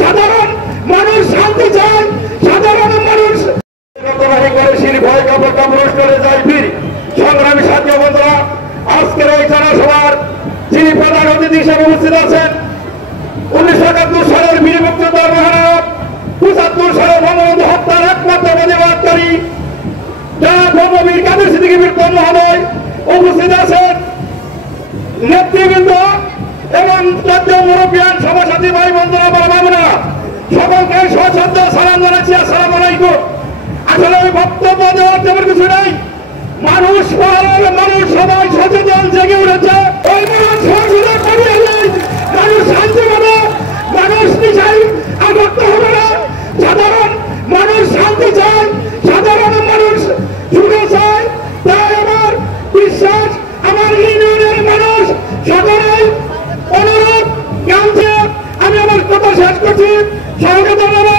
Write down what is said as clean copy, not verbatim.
সাধারণ মানুষ শান্তি চায়, সাধারণ মানুষ সংগ্রামী সাথী বন্ধুরা, আজকের এই জনসভার যিনি প্রধান অতিথি হিসেবে উপস্থিত আছেন 1971 সালের বীর মুক্তিযোদ্ধার মহানায়ক, 75 সালের বঙ্গবন্ধু হত্যার একমাত্র প্রতিবাদকারী বঙ্গবীর কাদের সিদ্দিকী বীর মহোদয় উপস্থিত আছেন, নেতৃবৃন্দ এবং মুরব্বিয়ান সভাসাথী ভাই বন্ধুরা, বাবা সকলকে সশ্রদ্ধ সালাম জানাচ্ছি। আসসালামু আলাইকুম। আসলে ওই বক্তব্য দেওয়ার তেমন কিছু নেই। মানুষ মানুষ সবাই সচেতন জেগে উঠেছে। ওই মানুষ সংসদে করিয়ে নেই, মানুষ শান্তি পাবে, মানুষ নিশাই আসক্ত হবে না। সাধারণ মানুষ শান্তি চায়, সাধারণ মানুষ সুখে চায়। তাই আমার বিশ্বাস, আমার ইউনিয়নের মানুষ সকলেই অনুরোধ জানছে। আমি আমার কথা শেষ করছি। সবাইকে ধন্যবাদ।